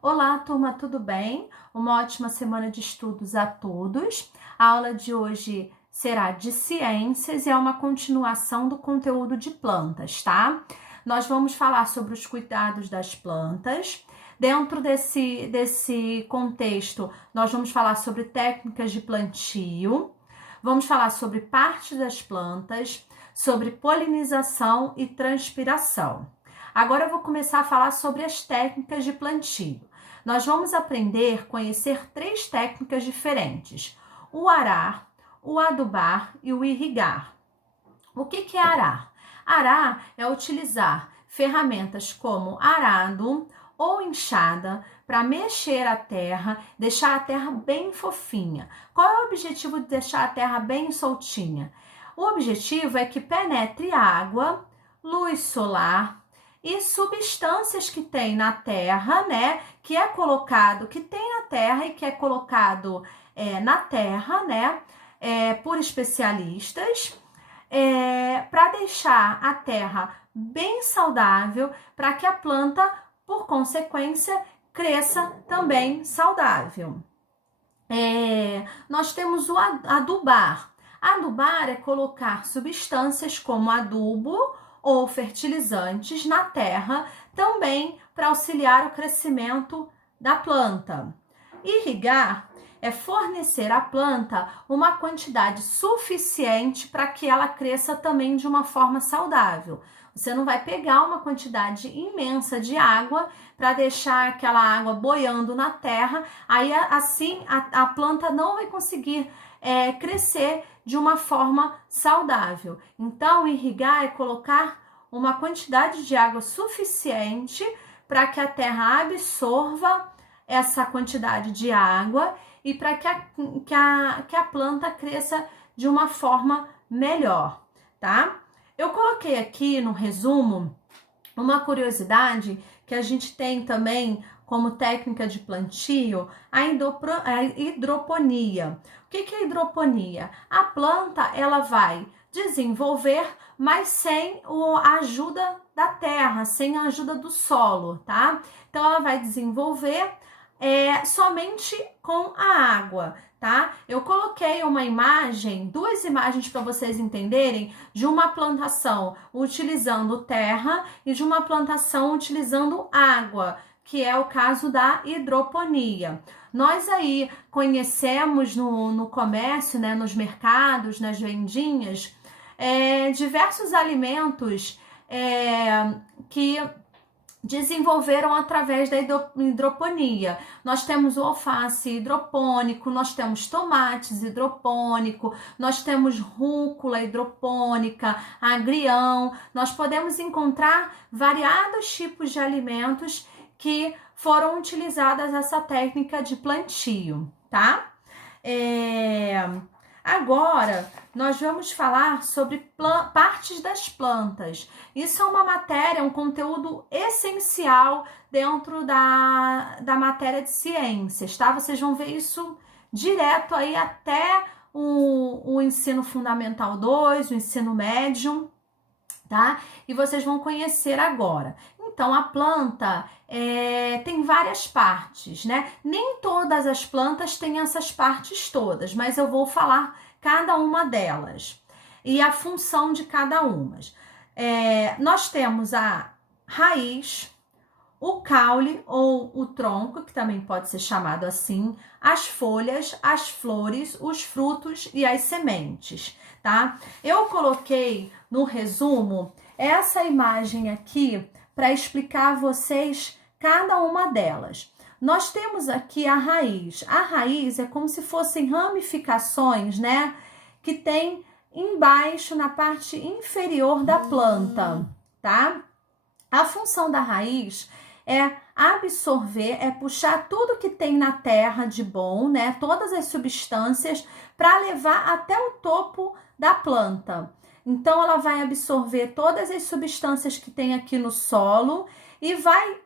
Olá, turma, tudo bem? Uma ótima semana de estudos a todos. A aula de hoje será de ciências e é uma continuação do conteúdo de plantas, tá? Nós vamos falar sobre os cuidados das plantas. Dentro desse contexto, nós vamos falar sobre técnicas de plantio, vamos falar sobre partes das plantas, sobre polinização e transpiração. Agora eu vou começar a falar sobre as técnicas de plantio. Nós vamos aprender a conhecer três técnicas diferentes: o arar, o adubar e o irrigar. O que é arar? Arar é utilizar ferramentas como arado ou enxada para mexer a terra, deixar a terra bem fofinha. Qual é o objetivo de deixar a terra bem soltinha? O objetivo é que penetre água, luz solar e substâncias que tem na terra, né? Que tem na terra e que é colocado na terra, né? Por especialistas, para deixar a terra bem saudável, para que a planta, por consequência, cresça também saudável. Nós temos o adubar. Adubar é colocar substâncias como adubo ou fertilizantes na terra, também para auxiliar o crescimento da planta. Irrigar é fornecer à planta uma quantidade suficiente para que ela cresça também de uma forma saudável. Você não vai pegar uma quantidade imensa de água para deixar aquela água boiando na terra, aí assim a planta não vai conseguir crescer de uma forma saudável. Então, irrigar é colocar uma quantidade de água suficiente para que a terra absorva essa quantidade de água e para que a planta cresça de uma forma melhor, tá? Eu coloquei aqui no resumo uma curiosidade que a gente tem também como técnica de plantio, a hidroponia. O que é hidroponia? A planta ela vai desenvolver, mas sem a ajuda da terra, sem a ajuda do solo, tá? Então ela vai desenvolver somente com a água, tá? Eu coloquei duas imagens para vocês entenderem, de uma plantação utilizando terra e de uma plantação utilizando água, que é o caso da hidroponia. Nós aí conhecemos no comércio, né, nos mercados, nas vendinhas, diversos alimentos que desenvolveram através da hidroponia. Nós temos o alface hidropônico, nós temos tomates hidropônico, nós temos rúcula hidropônica, agrião. Nós podemos encontrar variados tipos de alimentos que foram utilizadas essa técnica de plantio, tá? Agora, nós vamos falar sobre partes das plantas. Isso é uma matéria, um conteúdo essencial dentro da matéria de ciências, tá? Vocês vão ver isso direto aí até o ensino fundamental 2, o ensino médio, tá? E vocês vão conhecer agora. Então, a planta tem várias partes, né? Nem todas as plantas têm essas partes todas, mas eu vou falar cada uma delas e a função de cada uma. Nós temos a raiz, o caule ou o tronco, que também pode ser chamado assim, as folhas, as flores, os frutos e as sementes, tá? Eu coloquei no resumo essa imagem aqui para explicar a vocês cada uma delas. Nós temos aqui a raiz. A raiz é como se fossem ramificações, né? Que tem embaixo, na parte inferior da planta, tá? A função da raiz é absorver, é puxar tudo que tem na terra de bom, né? Todas as substâncias para levar até o topo da planta. Então, ela vai absorver todas as substâncias que tem aqui no solo e vai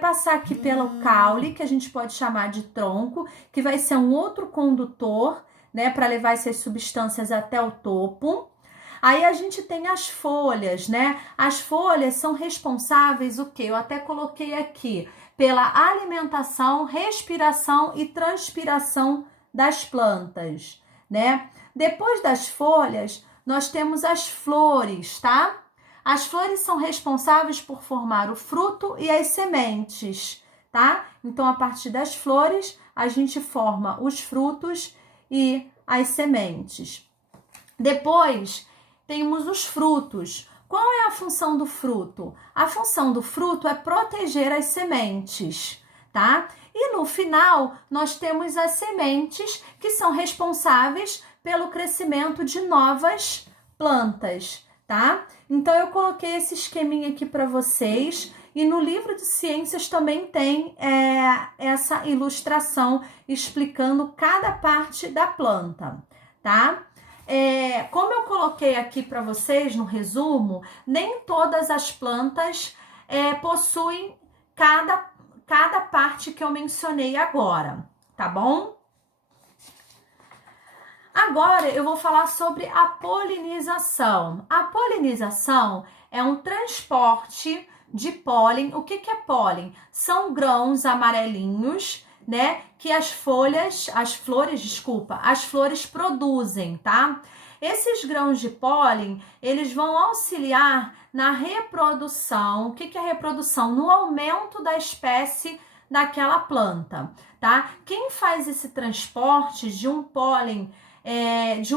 passar aqui pelo caule, que a gente pode chamar de tronco, que vai ser um outro condutor, né, para levar essas substâncias até o topo. Aí a gente tem as folhas, né? As folhas são responsáveis o quê? Eu até coloquei aqui, pela alimentação, respiração e transpiração das plantas, né? Depois das folhas, nós temos as flores, tá? As flores são responsáveis por formar o fruto e as sementes, tá? Então, a partir das flores, a gente forma os frutos e as sementes. Depois, temos os frutos. Qual é a função do fruto? A função do fruto é proteger as sementes, tá? E no final, nós temos as sementes que são responsáveis pelo crescimento de novas plantas, tá? Então, eu coloquei esse esqueminha aqui para vocês e no livro de ciências também tem essa ilustração explicando cada parte da planta, tá? Como eu coloquei aqui para vocês no resumo, nem todas as plantas possuem cada parte que eu mencionei agora, tá bom? Agora eu vou falar sobre a polinização. A polinização é um transporte de pólen. O que é pólen? São grãos amarelinhos, né, que as flores produzem, tá? Esses grãos de pólen, eles vão auxiliar na reprodução. O que é reprodução? No aumento da espécie daquela planta, tá? Quem faz esse transporte de um pólen de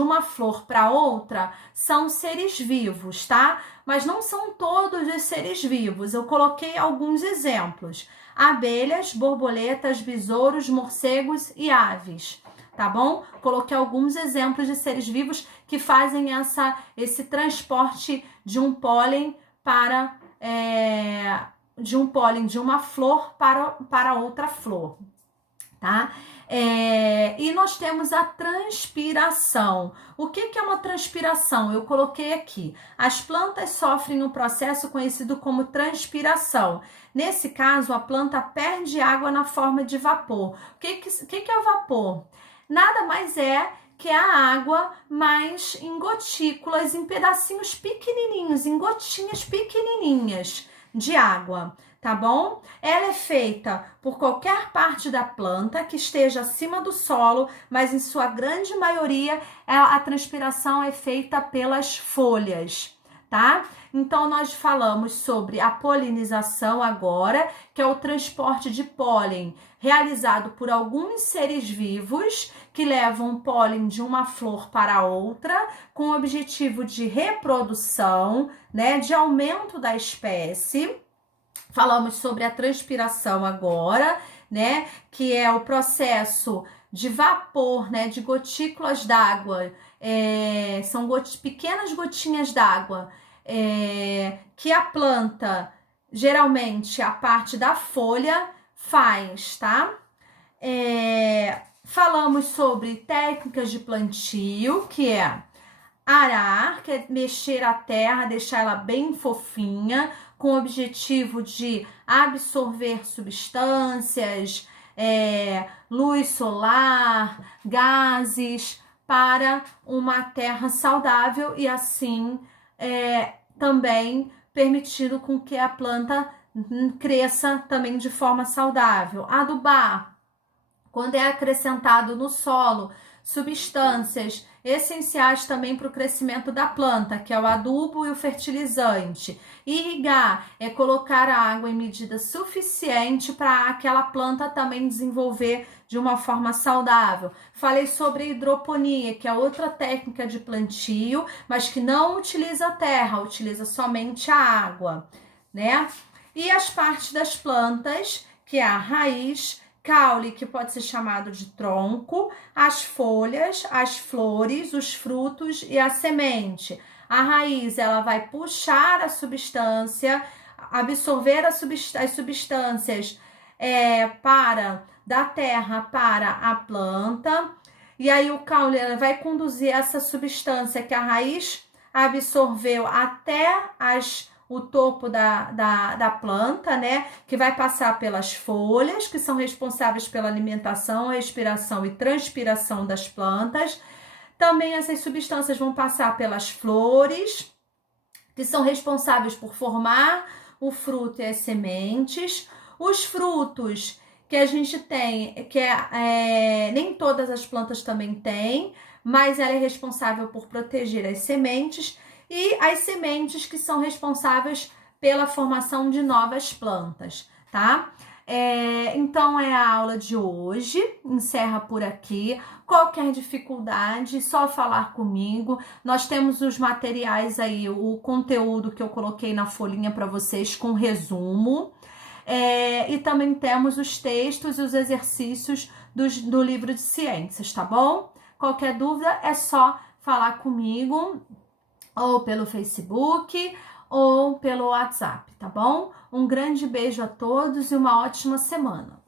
uma flor para outra são seres vivos, tá? Mas não são todos os seres vivos. Eu coloquei alguns exemplos: abelhas, borboletas, besouros, morcegos e aves, tá bom? Coloquei alguns exemplos de seres vivos que fazem esse transporte de um pólen de uma flor para outra flor, tá? E nós temos a transpiração. O que é uma transpiração? Eu coloquei aqui. As plantas sofrem um processo conhecido como transpiração. Nesse caso, a planta perde água na forma de vapor. O que é o vapor? Nada mais é que a água, mas em gotículas, em pedacinhos pequenininhos, em gotinhas pequenininhas de água, tá bom? Ela é feita por qualquer parte da planta que esteja acima do solo, mas em sua grande maioria a transpiração é feita pelas folhas, tá? Então, nós falamos sobre a polinização agora, que é o transporte de pólen realizado por alguns seres vivos que levam pólen de uma flor para outra com o objetivo de reprodução, né, de aumento da espécie. Falamos sobre a transpiração agora, né, que é o processo de vapor, né, de gotículas d'água, são pequenas gotinhas d'água, que a planta, geralmente a parte da folha, faz, tá? Falamos sobre técnicas de plantio, que é arar, que é mexer a terra, deixar ela bem fofinha, com o objetivo de absorver substâncias, luz solar, gases, para uma terra saudável e assim também permitindo com que a planta cresça também de forma saudável. Adubar, quando é acrescentado no solo substâncias essenciais também para o crescimento da planta, que é o adubo e o fertilizante. Irrigar é colocar a água em medida suficiente para aquela planta também desenvolver de uma forma saudável. Falei sobre hidroponia, que é outra técnica de plantio, mas que não utiliza a terra, utiliza somente a água, né? E as partes das plantas, que é a raiz, caule, que pode ser chamado de tronco, as folhas, as flores, os frutos e a semente. A raiz, ela vai puxar a substância, absorver as substâncias da terra para a planta. E aí o caule, ela vai conduzir essa substância que a raiz absorveu até o topo da planta, né? Que vai passar pelas folhas, que são responsáveis pela alimentação, respiração e transpiração das plantas. Também essas substâncias vão passar pelas flores, que são responsáveis por formar o fruto e as sementes. Os frutos que a gente tem, nem todas as plantas também têm, mas ela é responsável por proteger as sementes, e as sementes que são responsáveis pela formação de novas plantas, tá? Então é a aula de hoje, encerra por aqui. Qualquer dificuldade, só falar comigo. Nós temos os materiais aí, o conteúdo que eu coloquei na folhinha para vocês com resumo. E também temos os textos e os exercícios do livro de ciências, tá bom? Qualquer dúvida é só falar comigo, ou pelo Facebook, ou pelo WhatsApp, tá bom? Um grande beijo a todos e uma ótima semana.